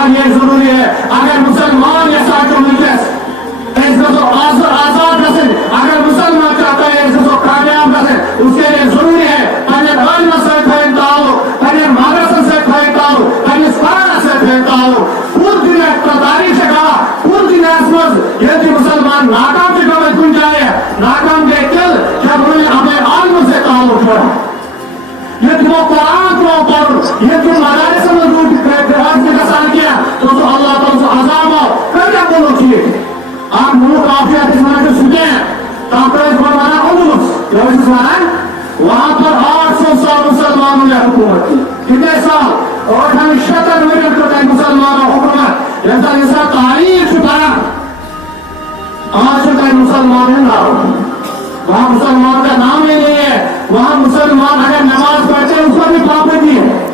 यहाँ ये जरूरी है अगर मुसलमान ये साथ मिलकर आजाद रहे अगर मुसलमान चाहता है कामयाब रहे उसके लिए जरूरी है पहले धर्म से फैलता हो पहले मादरसा से फैलता हो पहले स्कूल से फैलता हो पूरी दुनिया तारीख से कहा पूरी दुनिया यदि मुसलमान नाकाम से कभी गुन जाए नाकाम देखकर जब उन्हें हमें आलम से ताल्लुक जोड़ा यदि वो कुरान को पढ़ यदि मदारिस में रूट ग्रहण के कसान किया तो अल्लाह ताला अज़ाब क्या बोलो किए आप मुल्क आफियत इस माने से सुने ताकत बनाना उलूस जब इस माने वहाँ पर 800 साल मुसलमानों ने हुकूमत की कितने साल और हम 70 मिलियन को तक मुसलमानों हुकूमत जैसा तारीख छुपाया आज तक मुसलमान ना हो वहाँ मुसलमान का नाम ही नहीं है वहाँ मुसलमान अगर नमाज पढ़ते हैं उसको भी पाबंदी है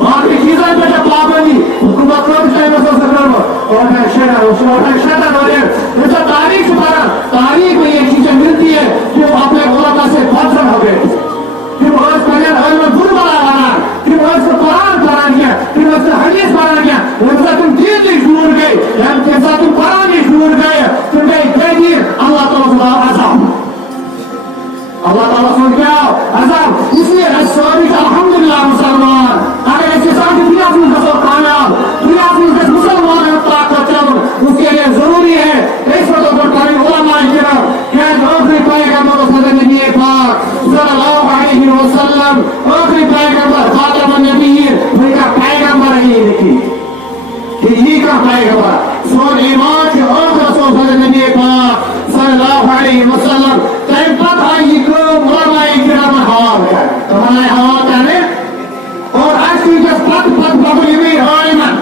वहाँ की चीजें पे जब पाबंदी हुकूमत को भी चाहिए मसला से करो और शटर हो रहे जैसा तारीख छुपाया तारीख में ये चीजें मिलती है कि वो अपने उलमा से फर्जन हो गए कि वो आज पहले घर में गुरु बना कि वो आज कुरान पढ़ा गया कि वो हदीस पढ़ा गया वैसा तुम दीन नहीं छूट गए जैसा तुम कुरान नहीं छूट गए तुम गए अल्लाह ताला अज़ाब अल्लाह ताला सुन क्या अज़ाब इसलिए अल्हम्दुलिल्लाह मुसलमान अगर इसके साथ दुनिया में कसो कामयाब दुनिया में जिस मुसलमान है ताकत चलो उसके लिए जरूरी है इस वक्त पर कभी उलमा किराम क्या आखिरी पैगंबर नबी पाक सल्लल्लाहु अलैहि वसल्लम आखिरी पैगंबर खातमुन नबिय्यीन उनका पैगंबर ही लिखी कि ये का पैगंबर सोन ईमान के और रसूल नबी पाक सल्लल्लाहु अलैहि वसल्लम तय पता ये को उलमा किराम हाल है तुम्हारे हाल है और आज की जो पद बबली में आयमन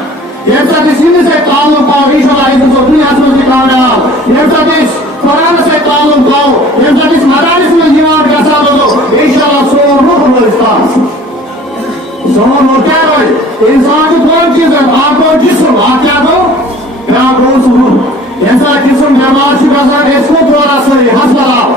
ये सब इसी से ताल्लुक है इंशाअल्लाह इस दुनिया से कामयाब ये सब इस कुरान से ताल्लुक है ये सब इस मदारिस में जीवन का साथ हो इंशाअल्लाह सो रूह मुस्तान सोन और क्या है इंसान की कौन चीज है आपको जिस्म आप क्या दो क्या कौन सुनो ऐसा जिस्म जमात की बात इसको द्वारा से अस्पताल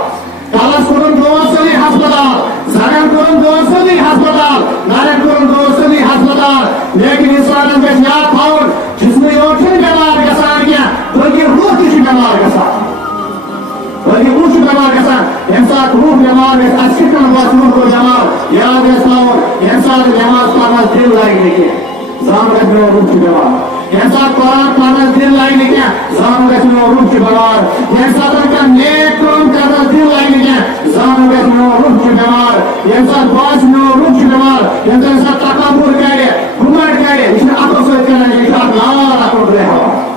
कालस कुरन द्वारा से अस्पताल सागन कुरन द्वारा से अस्पताल नारक कुरन द्वारा से अस्पताल लेकिन इंसान के याद पावर जिसमें रोशन जमात का साथ किया बल्कि रूह की जमात का साथ बल्कि रूह की जमात का साथ इंसान रूह जमात में अच्छी तरह रूह को जमात याद है और इंसान जमात का दिल लाएंगे क्या जान रखने रूह की जमात ऐसा कुरान पढ़ना दिल लाएंगे क्या जान रखने रूह की जमात ऐसा का नेक काम करना दिल लाएंगे क्या जान रखने रूह की जमात ऐसा बाज में रूह की जमात ऐसा तकबुर करे घुमट करे इसने आंखों से करना ये साथ नारा कर रहे हो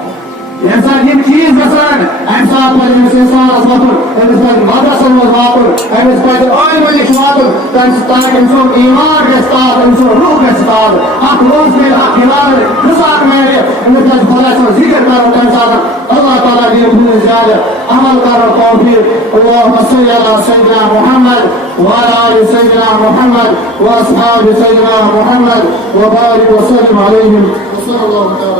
ऐसा ये चीज गसान ऐसा पर ऐसा असमतुल ऐसा मदरसा मज़ाकुर ऐसा ओय मलिक वातुल ताकि इंसान ईमान के साथ इंसान रूह के साथ आप रोज में अखिलार खुशाक में इनका भला से जिक्र करो इंसान अल्लाह ताला की अपनी ज़ात अमल करो तौफीक अल्लाहुम्मा सल्ली अला सय्यिदना मुहम्मद व अला आलि सय्यिदना मुहम्मद व अस्हाबि सय्यिदना मुहम्मद व बारिक व सल्लिम अलैहिम व सल्लल्लाहु